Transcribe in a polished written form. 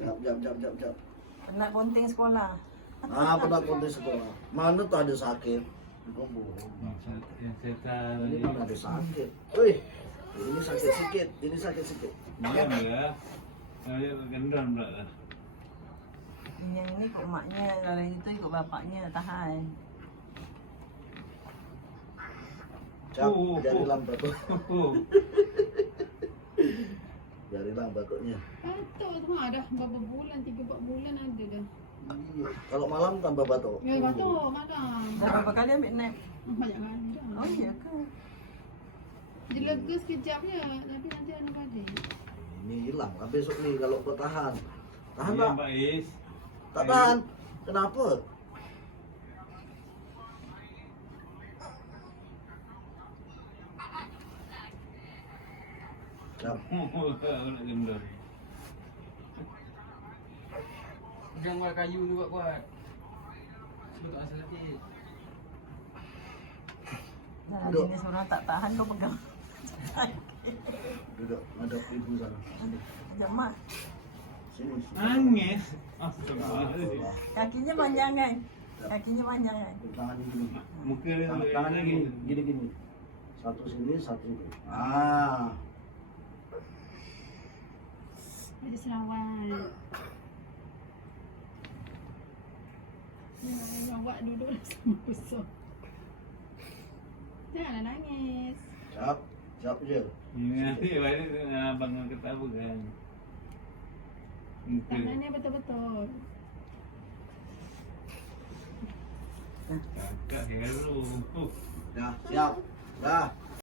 Jap. Penat ponting sekolah. Pernah kontes sekolah. Mana tuh ada sakit? Yang setan Ini mana ada sakit? Wih, ini sakit sikit, ini sakit sikit. diam ya. Saya gendam tak? Yang ini ikut maknya, kalau itu ikut bapaknya tahan. Cap, jari lambat tuh. Jari lambat tuhnya. Batuk tu dah berapa bulan, 3-4 bulan ada dah. Kalau malam tambah batuk. Ya batuk malam. Berapa kali ambil nap? Banyak ada. Oh iya ke? Dia lega sekejap je, tapi nanti ada balik. Ini hilang lah besok nih kalau kau tahan. Tahan Diam, tak? Pak Is. Tak tahan. Kenapa? Cap. Nak gendam. Jangan buat kayu juga buat. Sebab tak rasa sakit. Nah, Duduk. jenis orang tak tahan kau pegang. Duduk ngadap ibu sana. Sekejap mak. Sini. Nangis. Astagfirullahaladzim. Kakinya panjang kan? Kakinya panjang kan? Tangan gini. Muka dia Tangan gini. Satu sini, satu sini. Ada serawat. Ya, awak duduk sama kusuk. Janganlah nangis. Cap je. Ini nanti balik abang ketahu kan. Muka. Tangannya betul-betul. Kakak hero. Dah, siap. Dah.